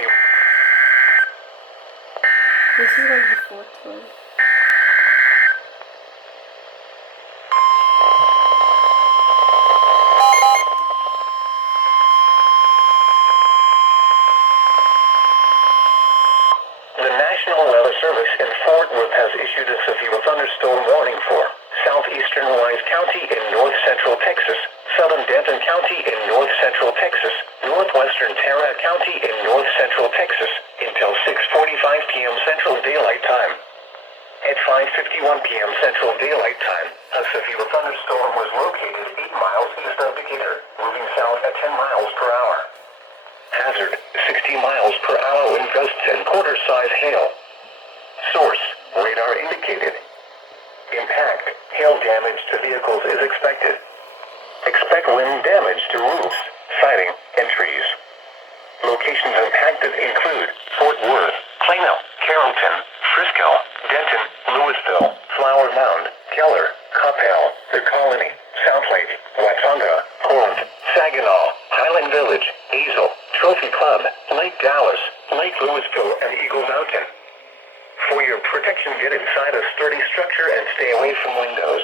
you. This is like the fourth one. The National Weather Service in Fort Worth has issued a severe thunderstorm warning for southeastern Wise County in north-central Texas, southern Denton County in north-central Texas, northwestern Tarrant County in north-central Texas, until 6:45 p.m. Central Daylight Time. At 5:51 p.m. Central Daylight Time, a severe thunderstorm was located 8 miles east of Decatur, moving south at 10 miles per hour. Hazard, 60 miles per hour wind gusts and quarter-size hail. Source, radar indicated. Impact, hail damage to vehicles is expected. Expect wind damage to roofs, siding, and trees. Locations impacted include Fort Worth, Plano, Carrollton, Frisco, Denton, Louisville, Flower Mound, Keller, Coppell, The Colony, Southlake, Watonga, Corinth, Saginaw, Highland Village, Hazel, Trophy Club, Lake Dallas, Lake Louisville, and Eagle Mountain. For your protection, get inside a sturdy structure and stay away from windows.